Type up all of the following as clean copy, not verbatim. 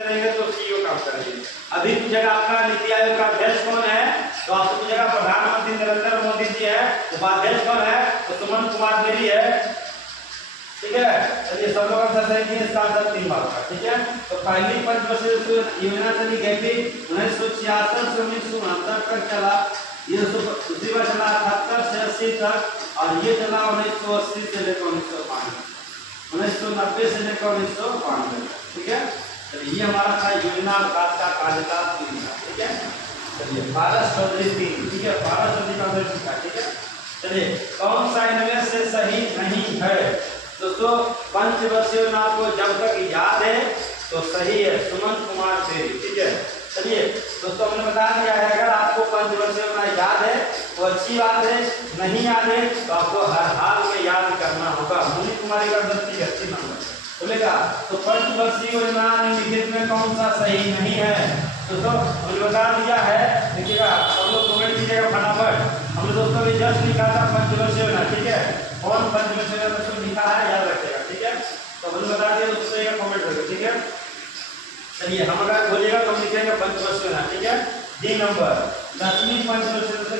करेंगे तो सीईओ काम करेंगे। अभी पूछेगा आपका नीति आयोग का अध्यक्ष कौन है, तो आपसे पूछेगा प्रधानमंत्री नरेंद्र मोदी जी है। उपाध्यक्ष कौन है, तो सुमन कुमार बेरी है। ठीक है, चलिए सब लोग आंसर सही दिए, इसका आंसर 3 बार का। ठीक है, तो पहली पंचवर्षीय योजना चली गई थी 1966 से 1969 तक चला। ये दूसरी बार चला 78 से 80 तक, और ये चला 1980 से लेकर 1992, 1990 से लेकर 1992। ठीक है, चलिए ये हमारा था योजना विकास का कार्यकाल 3 का। ठीक है, चलिए 12 फरवरी 3। ठीक है, 12 फरवरी का आंसर था। ठीक है, चलिए कौन सा इनमें से सही नहीं है दोस्तों? पंचवर्षीय योजना को जब तक याद है तो सही है, सुमन कुमार बेरी। ठीक है, चलिए दोस्तों हमने बता दिया है, अगर आपको पंचवर्षीय योजना याद है तो अच्छी बात है, नहीं याद है तो आपको हर हाल में याद करना होगा। मुनि कुमारी का 10 नंबर बोलेगा। तो पंचवर्षीय योजना निम्नलिखित में कौन सा सही नहीं है दोस्तों? हमने बता दिया है, देखिएगा हम लोग कमेंट कीजिएगा फटाफट। हमने दोस्तों भी जस्ट लिखा था पंचवर्षीय योजना। ठीक है, कौन पंचवर्षीय योजना दोस्तों लिखा है याद रखिएगा। ठीक है, तो हमने बता दिया दोस्तों, ये कमेंट करिए। ठीक है, चलिए हम अगर बोलिएगा तो हम लिखेंगे पंचवर्षीय योजना। ठीक है, डी नंबर 10वीं पंचवर्षीय योजना।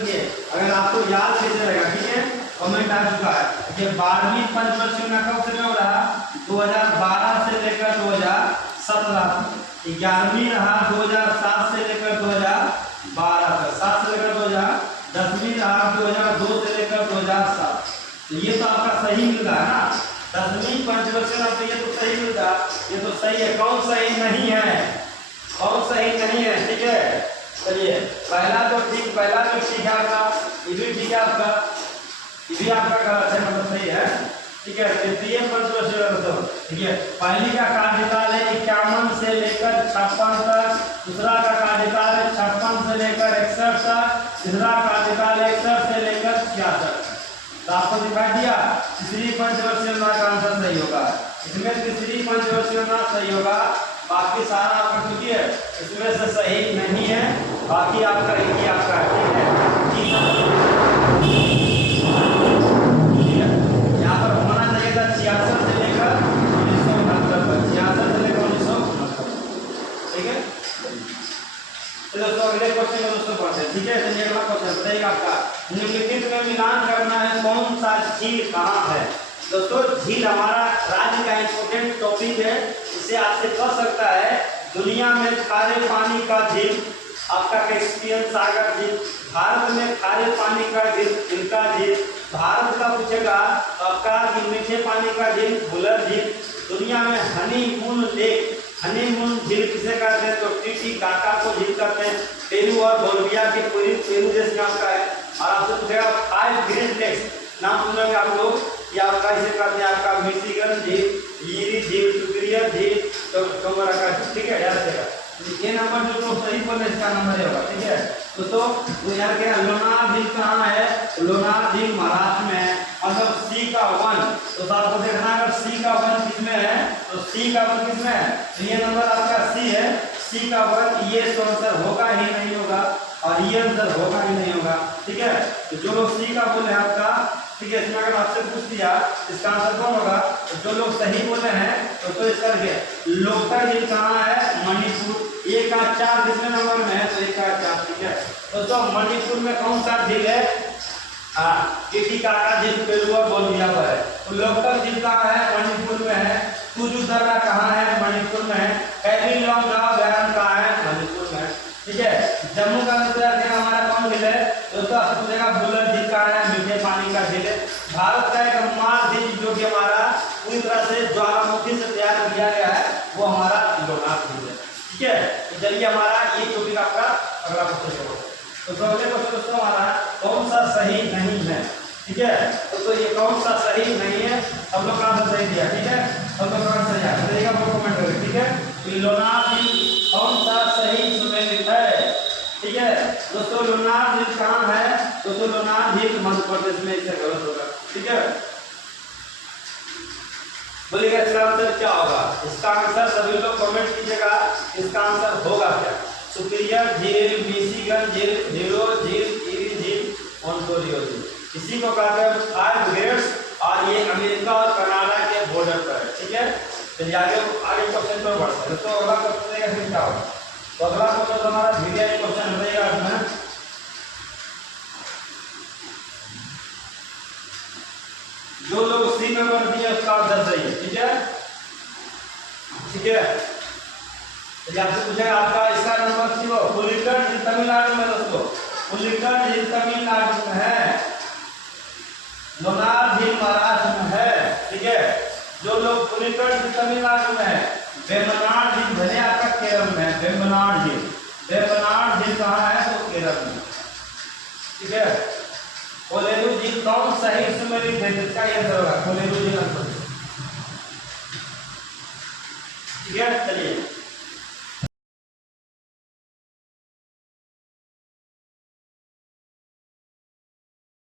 अगर आपको याद कैसे रहेगा? ठीक है, कमेंट आ चुका है। ये 12वीं पंचवर्षीय योजना कब से हो रहा? 2012 से लेकर 2017। 11वीं रहा 2007 से लेकर 2012 तक, 7 से लेकर 2000। 10वीं रहा 2002 से लेकर 2007। तो ये तो आपका सही मिल रहा है ना, 10वीं पंचवर्षीय योजना। तो ये तो सही मिल रहा, ये तो सही है। कौन सही नहीं है? कौन सही नहीं है? ठीक है, चलिए पहला तो ठीक, पहला जो ठीक है आपका, ये भी ठीक है आपका, ये भी आपका गलत है, मतलब सही है। ठीक है, तृतीय पंचवर्षीय योजना। ठीक है, पहली का कार्यकाल है 51 से लेकर 56 तक, दूसरा का कार्यकाल है 56 से लेकर 61 तक, तीसरा कार्यकाल 61 से लेकर 66 तक। तो आपको दिखाई दिया तीसरी पंचवर्षीय योजना का आंसर सही होगा। इसमें तीसरी पंचवर्षीय योजना सही होगा, बाकी सारा आपका ठीक है, इसमें से सही नहीं है, बाकी आपका एक ही आपका है। ठीक है, यहाँ पर होना चाहिए था 66 से लेकर 1969 तक, 66 से लेकर 1969। ठीक है, तो दोस्तों अगले क्वेश्चन में दोस्तों पढ़ते हैं। ठीक है, चलिए अगला क्वेश्चन बताइएगा आपका, निम्नलिखित में मिलान करना है कौन सा झील कहाँ है? दोस्तों झील हमारा राज्य का इंपोर्टेंट टॉपिक है, इसे आपसे कह सकता है दुनिया में खारे पानी का झील आपका कैस्पियन सागर झील, भारत में खारे पानी का झील तिलका झील, भारत का पूछेगा आपका मीठे पानी का झील भुलर झील, दुनिया में हनीमून लेक, हनीमून झील किसे कहते हैं? तो टीटीकाका को झील कहते हैं। पेरू और बोलिविया के पेरू देश में आपका है। और आपसे पूछेगा 5 ग्रेट लेक्स, नाम सुनेंगे आप लोग, या आपका इसे कहते हैं आपका मिशिगन झील, ईरी झील, सुक्रिया झील, तो कमरा का। ठीक है, याद रखिएगा ये नंबर जो सही बोले इसका नंबर होगा। ठीक है, तो यार क्या लोनार झील कहाँ है? लोनार झील महाराष्ट्र में है, मतलब सी का 1। तो आपको देखना अगर सी का 1 किसमें है, तो सी का 1 किसमें है? तो ये नंबर आपका सी है, सी का 1। ये तो आंसर होगा ही नहीं होगा, और ये आंसर होगा ही नहीं होगा। ठीक है, तो जो लोग सी का बोले हैं आपका, ठीक है, इसमें अगर आपसे पूछ दिया इसका आंसर कौन होगा, तो जो लोग सही बोले हैं तो इस करके लोकतक झील कहाँ है? मणिपुर। 1 का 4 कितने नंबर में है? तो 1 का 4। ठीक है, दोस्तों मणिपुर में कौन सा झील है? टीटीकाका झील पेरू और बोलिविया पर है। तो लोकतक झील कहाँ है? मणिपुर में है। तुजू दर्रा कहाँ है? मणिपुर में है। कैबिलॉन्ग अभयारण्य कहाँ है? मणिपुर में है। ठीक है, जम्मू का हमारा कौन झील है? दोस्तों पूछेगा भुलर झील कहाँ है? मीठे पानी का झील है। भारत का एक मार झील जो कि हमारा पूरी तरह से ज्वालामुखी से तैयार किया गया है, वो हमारा लोनार झील है। ठीक है, तो चलिए हमारा ये टॉपिक आपका अगला क्वेश्चन होगा। तो अगले क्वेश्चन दोस्तों हमारा कौन सा सही नहीं है? ठीक है, तो ये कौन सा सही नहीं है? हम लोग का आंसर सही दिया। ठीक है, हम लोग का आंसर सही है, देखिएगा आप लोग कमेंट करेंगे। ठीक है, तो लोनार झील कौन सा सही सुमेलित है? ठीक है दोस्तों, लोनार झील कहाँ है? दोस्तों लोनार झील मध्य प्रदेश में, इससे गलत होगा। ठीक है, बोलिएगा इसका आंसर क्या होगा? इसका आंसर सभी लोग कमेंट कीजिएगा, इसका आंसर होगा क्या? सुपीरियर झील, मिशिगन झील, हीरो झील, ईरी झील, ओंटारियो झील। इसी को कहते हैं 5 ग्रेड्स, और ये अमेरिका और कनाडा के बॉर्डर पर है। ठीक है, चलिए आगे आगे क्वेश्चन पर बढ़ते हैं। तो अगला क्वेश्चन रहेगा फिर क्या होगा, तो अगला क्वेश्चन हमारा मीडिया क्वेश्चन रहेगा इसमें, जो लोग सी नंबर दिए उसका आंसर सही है। ठीक है, ठीक है। तो आपसे पूछेगा आपका इसका नंबर सी हो, पुलिकट तमिलनाडु में दोस्तों, पुलिकट झील तमिलनाडु में है, लोनार झील महाराष्ट्र में है। ठीक है, जो लोग पुलिकट झील तमिलनाडु में है, वेम्बनाड झील भले आपका केरल में है, वेम्बनाड झील, वेम्बनाड झील कहाँ है तो केरल में। ठीक है, कोलेरू झील कौन सही सुमेलित है, इसका आंसर होगा कोलेरू झील आंसर। ठीक है, चलिए